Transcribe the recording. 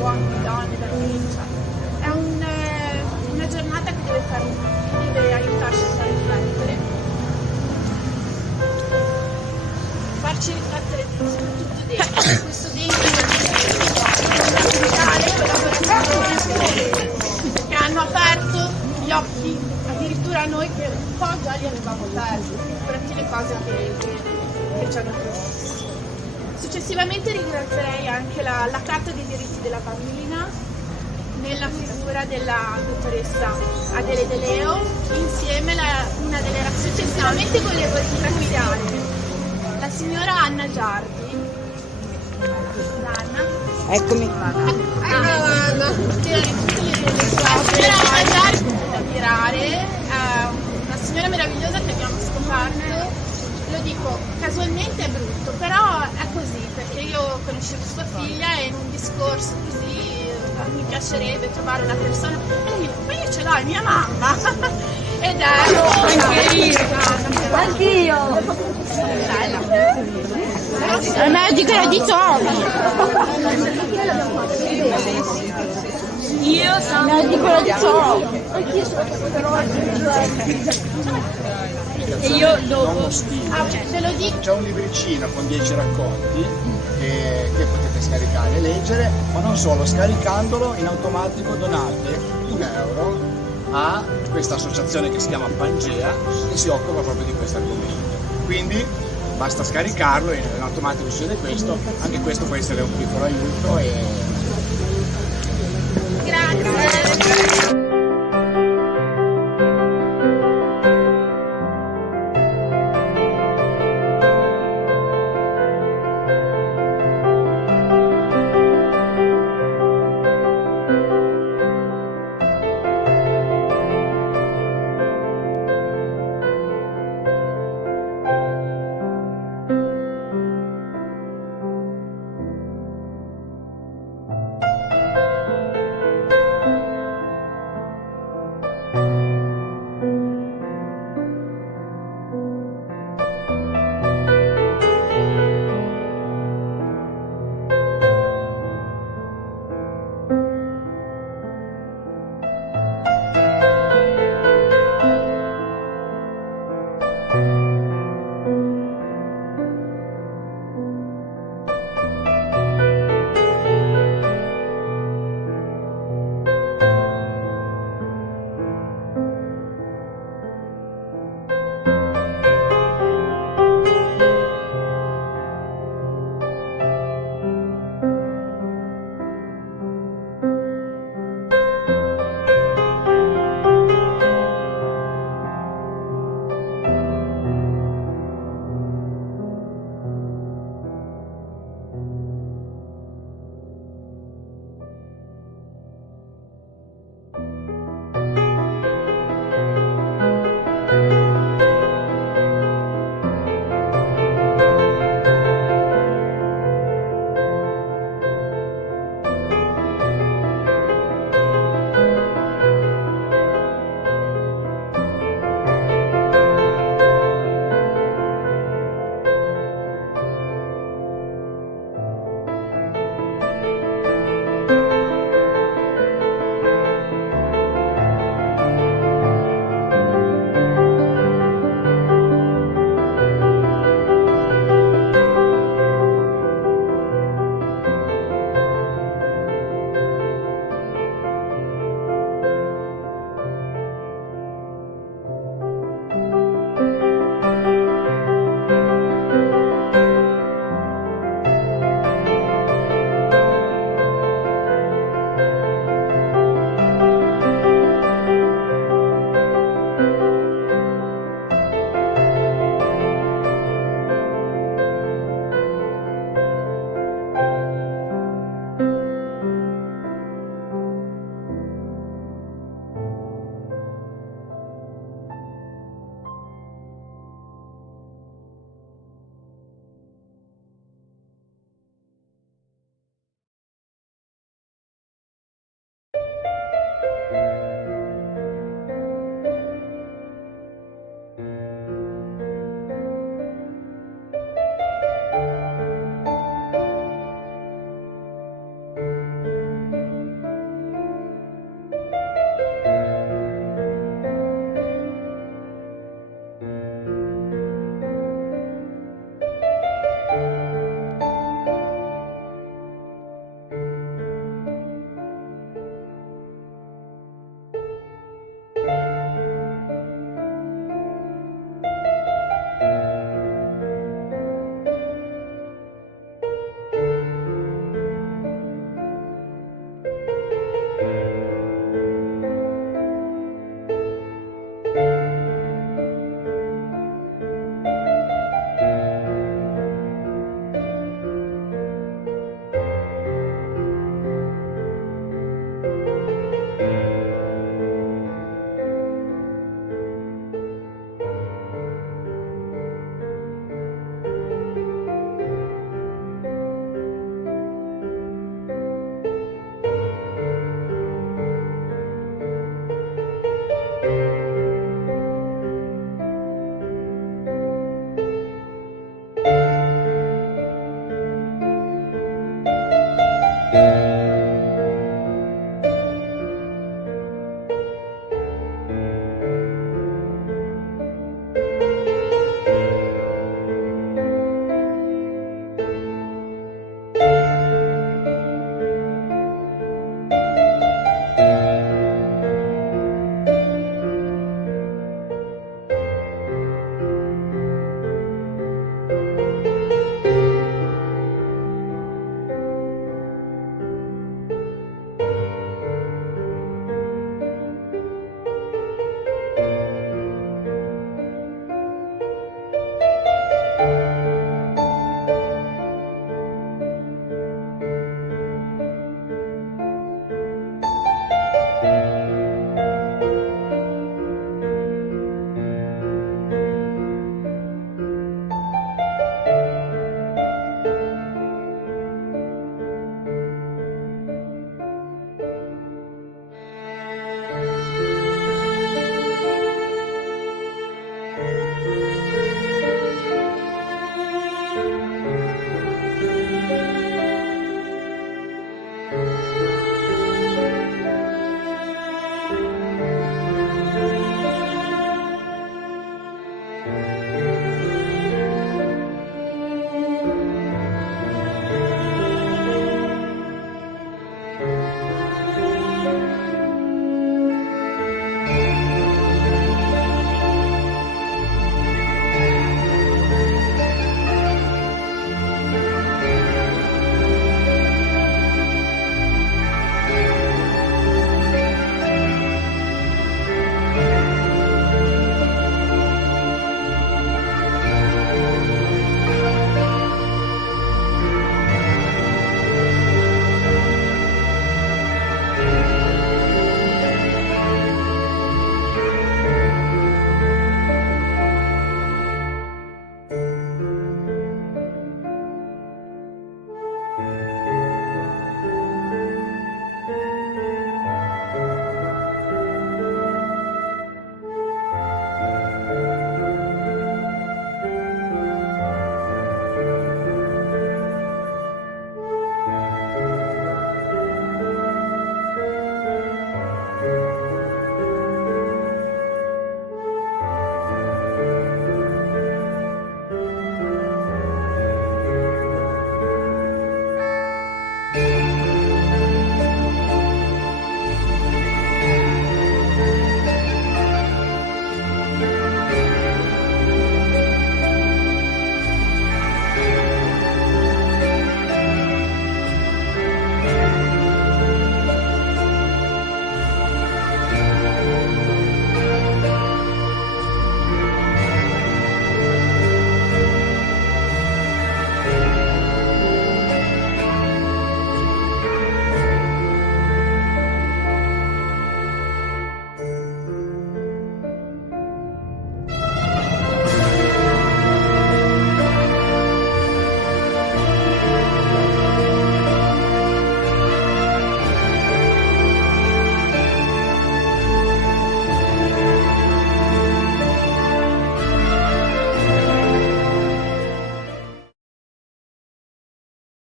uomini, donne, bambini, cioè. È una giornata che deve aiutarci a far riflettere, farci riflettere soprattutto dentro, questo dentro è collaborazione, che hanno aperto gli occhi addirittura a noi che un po' già li avevamo persi, figurati le cose che ci hanno proposto. Successivamente ringrazierei anche la Carta dei diritti della bambina nella figura della dottoressa Adele De Leo, insieme una delle successivamente volevo ringraziare la signora Anna Giardi. Anna. Eccomi. La signora Anna Giardi da ammirare, una signora meravigliosa che abbiamo scoperto. Lo dico casualmente, è brutto, però è così, perché io conoscevo sua figlia e in un discorso così mi piacerebbe trovare una persona e lei mi dice, ma io ce l'ho, è mia mamma ed è Anch'io. è medico e editore. Io sono medico e editore. E io dopo. Te lo dico. C'è un libricino con 10 racconti che potete scaricare e leggere, ma non solo, scaricandolo in automatico donate €1 a questa associazione che si chiama Pangea, che si occupa proprio di questo argomento. Quindi basta scaricarlo e in automatico succede questo, anche questo può essere un piccolo aiuto. Grazie.